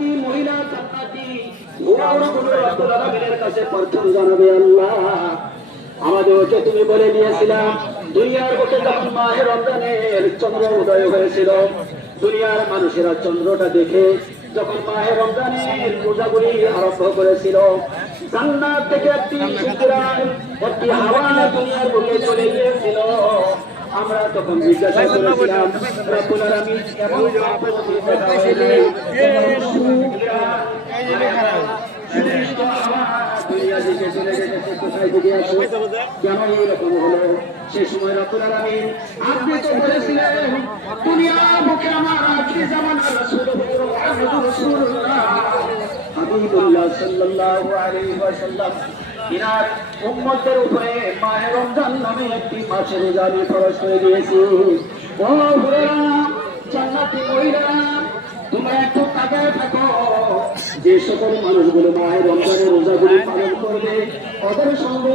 একটি মহিলা জান্নাতি রব্বুল আলামিনের কাছে প্রার্থনা জানাবে, আল্লাহ আমাদেরকে তুমি বলে দিয়েছিলাম দুনিয়ার বুকে যখন মাহে রমজানের চন্দ্র উদয় হয়েছিল, দুনিয়ার মানুষেরা চন্দ্রটা দেখে যখন মাহে রমজানের রোজাগুলি আরম্ভ করেছিল, জান্নাত থেকে একটি সুতরাং একটি হাওয়া দুনিয়ার বুকে চলে গিয়েছিল। আমরা তখন জিজ্ঞাসা করেছিলাম, রব্বুল আলামিন কেমন কেন এইরকম হলো? সে সময় রব্বুল আলামিন আপনি তো বলেছিলেন দুনিয়ার বুকে আমার আখিরি জামানার রাসূল মুহাম্মদুর রাসূলুল্লাহ হাবিবুল্লাহ সাল্লাল্লাহু আলাইহি ওয়াসাল্লাম ইনার উম্মতের উপরে মাহে রমজান নামে একটি মাসের রোজা আমি ফরজ করে দিয়েছি। ও হুরায়রা, জান্নাতি মহিলারা, তোমরা একটু তাকায় থাকো, যে সকল মানুষগুলো মাহে রমজানের রোজাগুলি পালন করবে ওদের সঙ্গে